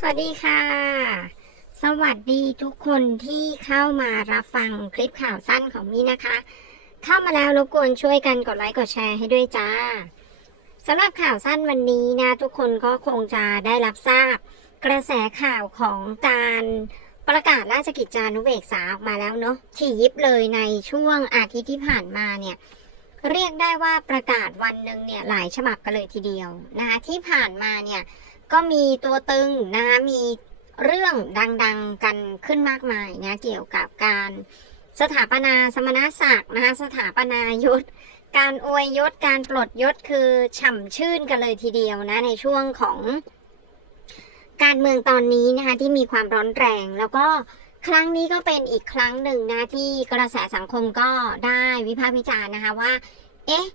สวัสดีค่ะ สวัสดีทุกคนที่เข้ามารับฟังคลิปข่าวสั้นของมี่นะคะ เข้ามาแล้วรบกวนช่วยกันกดไลค์กดแชร์ให้ด้วยจ้าสำหรับข่าวสั้นวันนี้นะ ทุกคนก็คงจะได้รับทราบ กระแสข่าวของการประกาศราชกิจจานุเบกษาออกมาแล้วเนาะที่ยิบเลยในช่วงอาทิตย์ที่ผ่านมาเนี่ยเรียกได้ว่าประกาศวันหนึ่งเนี่ยหลายฉบับกันเลยทีเดียวนะคะที่ผ่านมาเนี่ย ก็มีตัวตึงนะคะมีเรื่องดังๆกันขึ้นมากมายนะเกี่ยวกับการสถาปนาสมณศักดิ์นะคะสถาปนายศ การอวยยศการปลดยศคือฉ่ำชื่นกันเลยทีเดียวนะในช่วงของการเมืองตอนนี้นะคะที่มีความร้อนแรง แล้วก็ครั้งนี้ก็เป็นอีกครั้งหนึ่งนะที่กระแสสังคมก็ได้วิพากษ์วิจารณ์นะคะว่า เอ๊ะ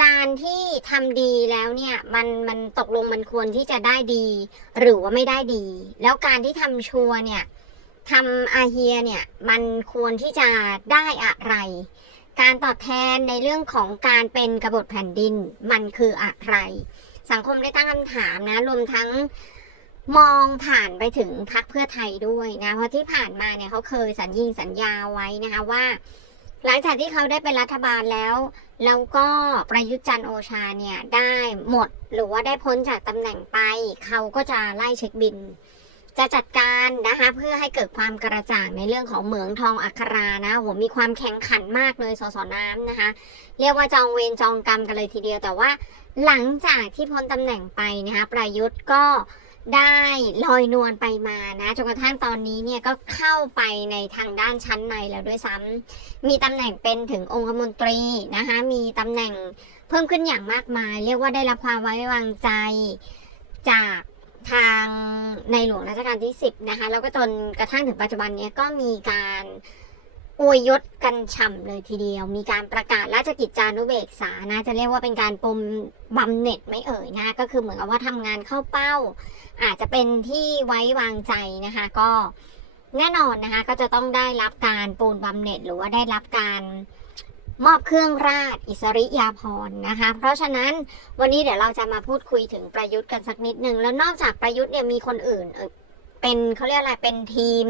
การที่ทำดีแล้วเนี่ยมันมันตกลงมันควรที่จะได้ดี หรือว่าไม่ได้ดี แล้วการที่ทำชัวร์เนี่ยทำอาเฮียเนี่ยมันควรที่จะได้อะไร การตอบแทนในเรื่องของการเป็นกบฏแผ่นดินมันคืออะไร สังคมได้ตั้งคำถามนะรวมทั้งมองผ่านไปถึงพรรคเพื่อไทยด้วยนะเพราะที่ผ่านมาเนี่ยเขาเคยสัญญิงสัญญาไว้นะคะว่า หลังจากที่เขาได้เป็นรัฐบาลแล้ว แล้วก็ประยุทธ์จันโอชาเนี่ยได้หมดหรือว่าได้พ้นจากตำแหน่งไป เขาก็จะไล่เช็คบิน จะจัดการนะคะเพื่อให้เกิดความกระจ่างในเรื่องของเหมืองทองอัครานะโหมีความแข่งขันมากเลยสสน้ำนะคะ เรียกว่าจองเวรจองกรรมกันเลยทีเดียวแต่ว่า หลังจากที่พ้นตำแหน่งไปนะคะประยุทธ์ก็ ได้ลอยนวลไปมานะจนกระทั่งตอนนี้เนี่ยก็เข้าไปในทางด้านชั้นในแล้วด้วยซ้ำมีตำแหน่งเป็นถึงองคมนตรีนะคะมีตำแหน่งเพิ่มขึ้นอย่างมากมาย เรียกว่าได้รับความไว้วางใจจากทางในหลวงรัชกาลที่ 10 นะคะ แล้วก็จนกระทั่งถึงปัจจุบันนี้ก็มีการ อวยยศกันฉ่ำเลยทีเดียว มีการประกาศราชกิจจานุเบกษานะ จะเรียกว่าเป็นการปมบำเหน็จไม่เอ่ยนะ ก็คือเหมือนกับว่าทำงานเข้าเป้า อาจจะเป็นที่ไว้วางใจนะคะ ก็แน่นอนนะคะ ก็จะต้องได้รับการปูนบำเหน็จหรือว่าได้รับการมอบเครื่องราชอิสริยาภรณ์นะคะ เพราะฉะนั้นวันนี้เดี๋ยวเราจะมาพูดคุยถึงประยุทธ์กันสักนิดนึงแล้วนอกจากประยุทธ์เนี่ยมีคนอื่น เป็นเขาเรียกอะไรเป็นทีม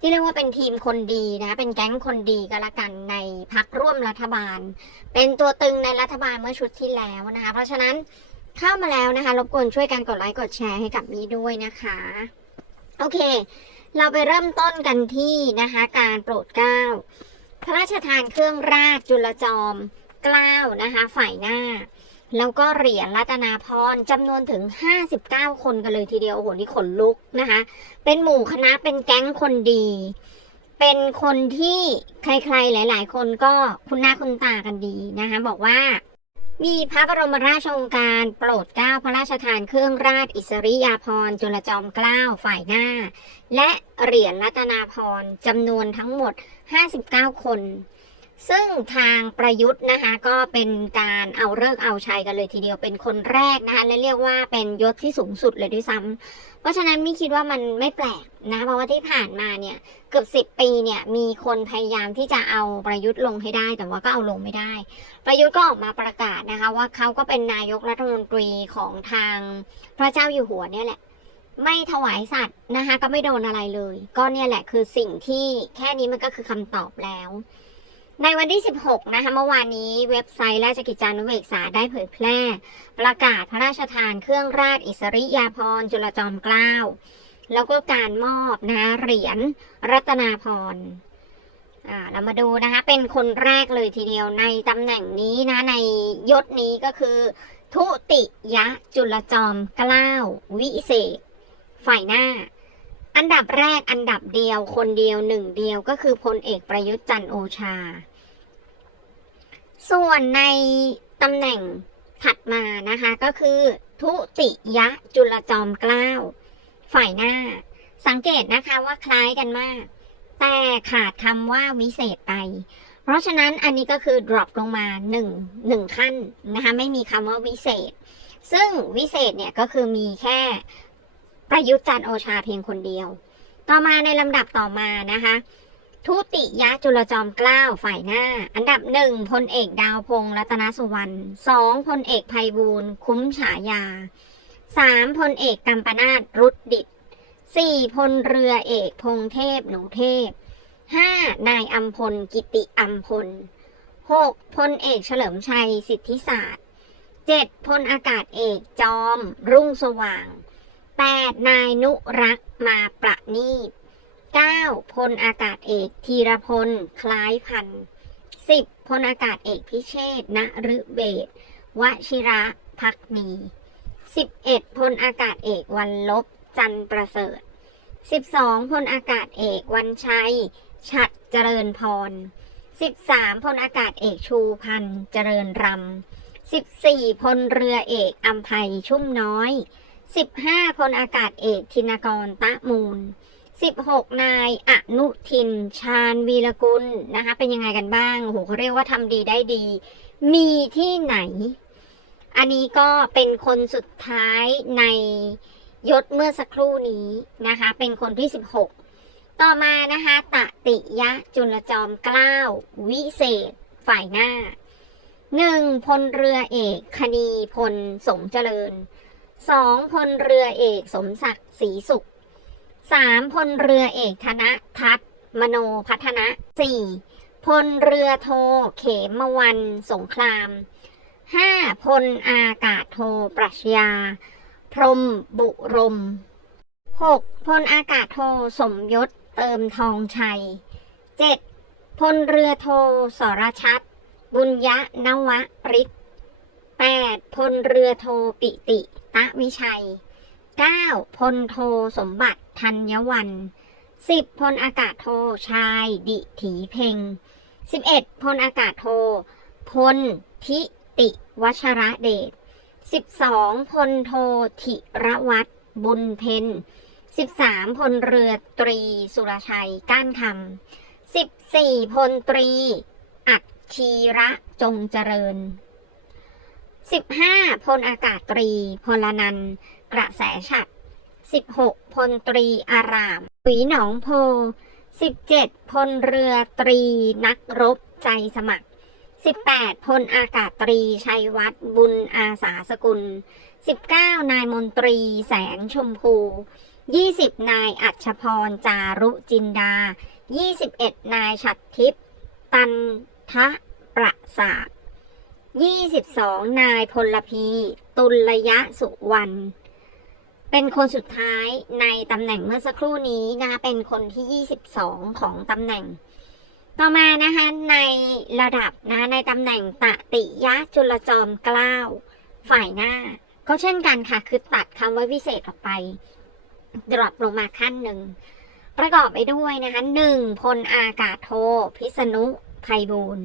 ที่เรียกว่าเป็นทีมคนดีนะคะเป็นแก๊งคนดีก็แล้วกันในพักร่วมรัฐบาล เป็นตัวตึงในรัฐบาลเมื่อชุดที่แล้วนะคะ เพราะฉะนั้นเข้ามาแล้วนะคะรบกวนช่วยกันกดไลค์กดแชร์ให้กับมีด้วยนะคะ โอเค เราไปเริ่มต้นกันที่นะคะการโปรดเกล้าพระราชทานเครื่องราชจุลจอมเกล้านะคะ ฝ่ายหน้า แล้วก็เหรียญรัตนาพรจำนวนถึง 59 คนกันเลยทีเดียว โอ้โห นี่ขนลุกนะคะ เป็นหมู่คณะเป็นแก๊งคนดี เป็นคนที่ใครๆ หลาย ๆ คนก็คุ้นหน้าคุ้นตากันดีนะคะ บอกว่ามีพระบรมราชโองการโปรดเกล้าพระราชทานเครื่องราชอิสริยาภรณ์จุลจอมเกล้าฝ่ายหน้า และเหรียญรัตนาพรจำนวนทั้งหมด 59 คน ซึ่งทางประยุทธ์นะคะก็เป็นการเอาเลิกเอาชัยกันเลยทีเดียวเป็นคนแรกนะคะและเรียกว่าเป็นยศที่สูงสุดเลยด้วยซ้ำเพราะฉะนั้นไม่คิดว่ามันไม่แปลกนะเพราะว่าที่ผ่านมาเนี่ยเกือบสิบปีเนี่ยมีคนพยายามที่จะเอาประยุทธ์ลงให้ได้ แต่ว่าก็เอาลงไม่ได้ ประยุทธ์ก็ออกมาประกาศนะคะว่าเขาก็เป็นนายกรัฐมนตรีของทางพระเจ้าอยู่หัวเนี่ยแหละไม่ถวายสัตว์นะคะก็ไม่โดนอะไรเลย ก็เนี่ยแหละคือสิ่งที่แค่นี้มันก็คือคำตอบแล้ว ในวันที่ 16 นะคะ เมื่อวานนี้เว็บไซต์ราชกิจจานุเบกษาได้เผยแพร่ ประกาศพระราชทานเครื่องราชอิสริยาภรณ์จุลจอมเกล้า แล้วก็การมอบนะเหรียญรัตนาพรณ์อ่าเรามาดูนะคะ เป็นคนแรกเลยทีเดียวในตำแหน่งนี้นะ ในยศนี้ก็คือ ทุติยะจุลจอมเกล้าวิเศษ ฝ่ายหน้า อันดับแรกอันดับเดียวคนเดียวหนึ่งเดียวก็คือพลเอกประยุทธ์จันโอชา ส่วนในตำแหน่งถัดมานะคะ ก็คือ ทุติยะจุลจอมเกล้าฝ่ายหน้า สังเกตนะคะว่าคล้ายกันมาก แต่ขาดคำว่าวิเศษไป เพราะฉะนั้นอันนี้ก็คือ drop ลงมาหนึ่งหนึ่งขั้นนะคะไม่มีคำว่าวิเศษ ซึ่งวิเศษเนี่ยก็คือมีแค่ประยุทธ์จันโอชาเพียงคนเดียว ต่อมาในลำดับต่อมานะคะ ทุติยะจุลจอมเกล้าฝ่ายหน้า อันดับหนึ่งพลเอกดาวพงษ์รัตนสุวรรณสองพลเอกภัยบูลคุ้มฉายาสามพลเอกกัมปนาตรุดดิต 4. พลเรือเอกพงเทพหนูเทพ 5. นายอัมพลกิติอัมพล 6. พลเอกเฉลิมชัยสิทธิศาสตร์ 7. พลอากาศเอกจอม รุ่งสว่าง 8. นายนุรักษ์มาประนีต 9. พลอากาศเอกธีรพล คล้ายพันธ์ 10. พลอากาศเอกพิเชษณฤเบศวชิระพักดี 11. พลอากาศเอกวันลบจันประเสริฐ 12. พลอากาศเอกวันชัย ฉัดเจริญพร 13. พลอากาศเอกชูพันธ์เจริญรำ 14. พลเรือเอกอัมภัยชุ่มน้อย 15. พลอากาศเอกธินกรตะมูล 16 นายอนุทิน ชาญวีรกุลนะคะ เป็นยังไงกันบ้างโอ้โหเขาเรียกว่าทำดีได้ดี มีที่ไหน อันนี้ก็เป็นคนสุดท้ายในยศเมื่อสักครู่นี้นะคะ เป็นคนที่ 16 ต่อมานะคะตติยะจุลจอมเกล้าวิเศษ ฝ่ายหน้า 1. พลเรือเอกคณีพลสงเจริญ 2. พลเรือเอกสมศักดิ์ศรีสุข 3. พลเรือเอกธนทัศน์มโนพัฒนะ 4. พลเรือโทเขมวันสงคราม 5. พลอากาศโทปรัชญา พรมบุรม 6. พลอากาศโทสมยศเติมทองชัย 7. พลเรือโทสรชัด บุญยะนวริศ 8. พลเรือโทปิติ ตะวิชัย 9. พลโทสมบัติ ธัญวัน 10. พลอากาศโทชายดิถีเพ็ง 11. พลอากาศโท พลทิติวชระเดช 12. พลโทธิระวัตรบุญเพน 13. พลเรือตรีสุรชัยก้านคำ 14. พลตรี อัคชีระจงเจริญ 15. พลอากาศตรี พลนันกระแสฉัด 16. พลตรีอารามหุยหนองโพ 17. พลเรือตรีนักรบใจสมัคร 18. พลอากาศตรีชัยวัฒน์บุญอาสาสกุล 19. นายมนตรีแสงชมพู 20. นายอัชพรจารุจินดา 21. นายฉัตรทิพย์ตันทะประสาท22 นายพลพี ตุลยะสุวรรณ เป็นคนสุดท้ายในตำแหน่งเมื่อสักครู่นี้นะคะเป็นคนที่ 22 ของตำแหน่ง ต่อมานะคะในระดับนะในตำแหน่งตติยะจุลจอมเกล้าฝ่ายหน้า ก็เช่นกันค่ะ คือตัดคำว่าวิเศษออกไปดรอปลงมาขั้นหนึ่ง ประกอบไปด้วยนะคะหนึ่งพลอากาศโท พิษณุไพบูล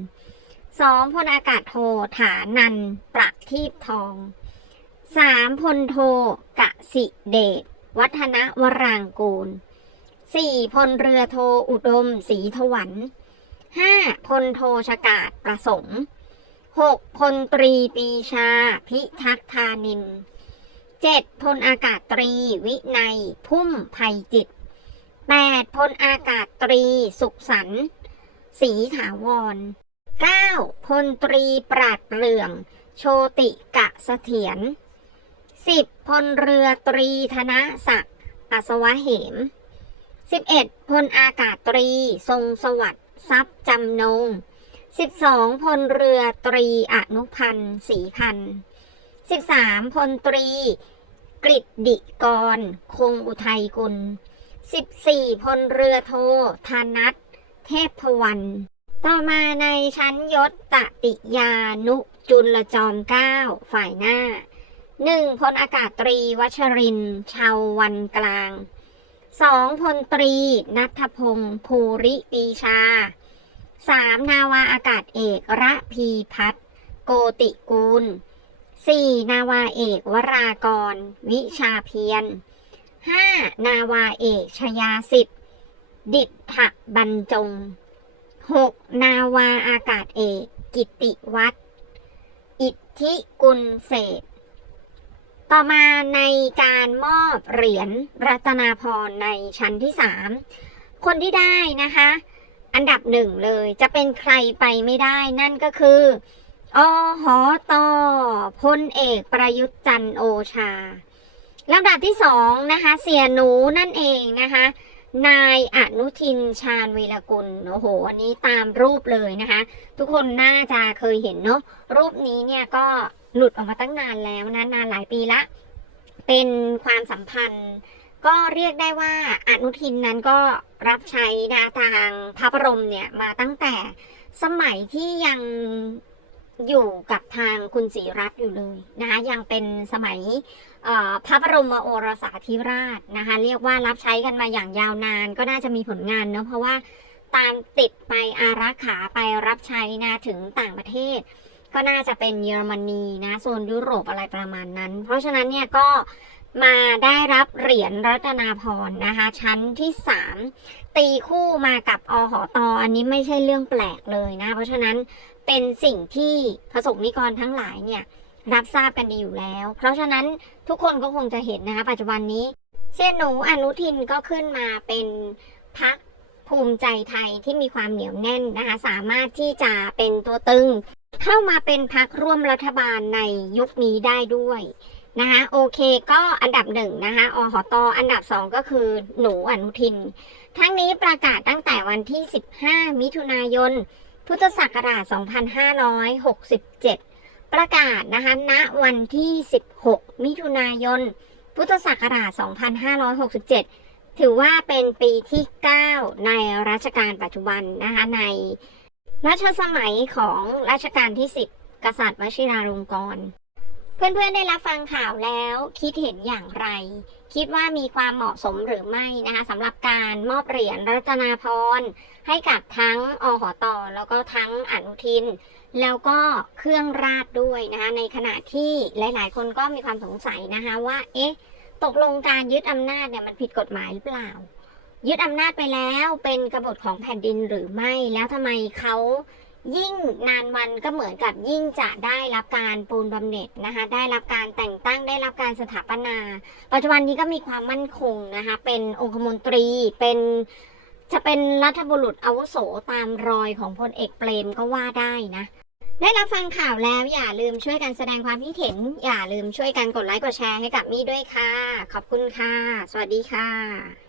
สองพลอากาศโท ฐานันประทีปทอง สามพลโทกะสิเดชวัฒนวรางกูลสี่พลเรือโทอุดมศรีถวันห้าพลโทชกาศประสงค์หกพลตรีปีชาพิทักษ์ธานินเจ็ดพลอากาศตรีวินัยพุ่มไพจิตแปดพลอากาศตรีสุขสันต์ศรีถาวรเก้าพลตรีปราดเปรื่อง โชติกะเสถียร สิบพลเรือตรีธนศักดิ์อัศวะเหมสิบเอ็ดพลอากาศตรี ทรงสวัสดิ์ทรัพย์จำนงสิบสองพลเรือตรีอนุพันธ์ศรีพันธ์สิบสามพลตรี กฤษดิกร คงอุทัยกุลสิบสี่พลเรือโทธานัทเทพพวรรณต่อมาในชั้นยศตติยานุจุลจอมเก้าฝ่ายหน้า หนึ่งพลอากาศตรีวัชรินชาววันกลางสองพลตรีนัทพงศ์ภูริปีชาสามนาวาอากาศเอกระพีพัฒน์โกติกูล 4. นาวาเอกวรากร วิชาเพียร 5. นาวาเอกชยาสิทธิ์ดิษฐบรรจง 6. นาวาอากาศเอกกิติวัตรอิทธิกุลเศษ ต่อมาในการมอบเหรียญรัตนาพรในชั้นที่ 3 คนที่ได้นะคะ อันดับหนึ่งเลยจะเป็นใครไปไม่ได้นั่นก็คืออหอตอพลเอกประยุทธ์จันโอชาลำดับที่สองนะคะเสียหนูนั่นเองนะคะ นายอนุทินชาญวีรกุลโอ้โหอันนี้ตามรูปเลยนะคะ ทุกคนน่าจะเคยเห็นเนาะรูปนี้เนี่ยก็ หลุดออกมาตั้งนานแล้วนะนานหลายปีละ เป็นความสัมพันธ์ ก็เรียกได้ว่าอนุทินนั้นก็รับใช้นะทางพระบรมเนี่ยมาตั้งแต่สมัยที่ยังอยู่กับทางคุณศรีรัตน์อยู่เลยนะคะยังเป็นสมัยพระบรมโอรสาธิราชนะคะเรียกว่ารับใช้กันมาอย่างยาวนานก็น่าจะมีผลงานเนาะเพราะว่าตามติดไปอารักขาไปรับใช้นะถึงต่างประเทศ ก็น่าจะเป็นเยอรมนีนะโซนยุโรปอะไรประมาณนั้น เพราะฉะนั้นเนี่ยก็มาได้รับเหรียญรัตนาพรณ์นะคะ ชั้นที่ 3 ตีคู่มากับอหอตออันนี้ไม่ใช่เรื่องแปลกเลยนะ เพราะฉะนั้นเป็นสิ่งที่ประสบนิกรทั้งหลายเนี่ยรับทราบกันดีอยู่แล้ว เพราะฉะนั้นทุกคนก็คงจะเห็นนะคะ ปัจจุบันนี้เสียหนูอนุทินก็ขึ้นมาเป็นพักภูมิใจไทยที่มีความเหนียวแน่นนะคะ สามารถที่จะเป็นตัวตึง เข้ามาเป็นพักร่วมรัฐบาลในยุคนี้ได้ด้วยนะคะโอเคก็อันดับหนึ่งนะคะอหตอันดับสองก็คือหนูอนุทิน ทั้งนี้ประกาศตั้งแต่วันที่ 15 มิถุนายน พุทธศักราช 2567 ประกาศนะคะณวันที่ 16 มิถุนายน พุทธศักราช 2567 ถือว่าเป็นปีที่ 9 ในรัชกาลปัจจุบันนะคะใน รัชสมัยของรัชกาลที่ 10 กษัตริย์วชิราลงกรณ์เพื่อนๆได้รับฟังข่าวแล้วคิดเห็นอย่างไร คิดว่ามีความเหมาะสมหรือไม่นะคะสำหรับการมอบเหรียญรัตนาพรให้กับทั้งอหตแล้วก็ทั้งอนุทิน แล้วก็เครื่องราชด้วยนะคะในขณะที่หลายๆ คนก็มีความสงสัยนะคะว่า เอ๊ะ ตกลงการยึดอำนาจเนี่ยมันผิดกฎหมายหรือเปล่า ยึดอำนาจไปแล้วเป็นกบฏของแผ่นดินหรือไม่ แล้วทำไมเขายิ่งนานวันก็เหมือนกับยิ่งจะได้รับการปูนบำเหน็จนะคะได้รับการแต่งตั้งได้รับการสถาปนา ปัจจุบันนี้ก็มีความมั่นคงนะคะเป็นองคมนตรีเป็นจะเป็นรัฐบุรุษอาวุโสตามรอยของพลเอกเปรมก็ว่าได้นะ ได้รับฟังข่าวแล้วอย่าลืมช่วยกันแสดงความคิดเห็น อย่าลืมช่วยกันกดไลค์กดแชร์ให้กับมี่ด้วยค่ะ ขอบคุณค่ะ สวัสดีค่ะ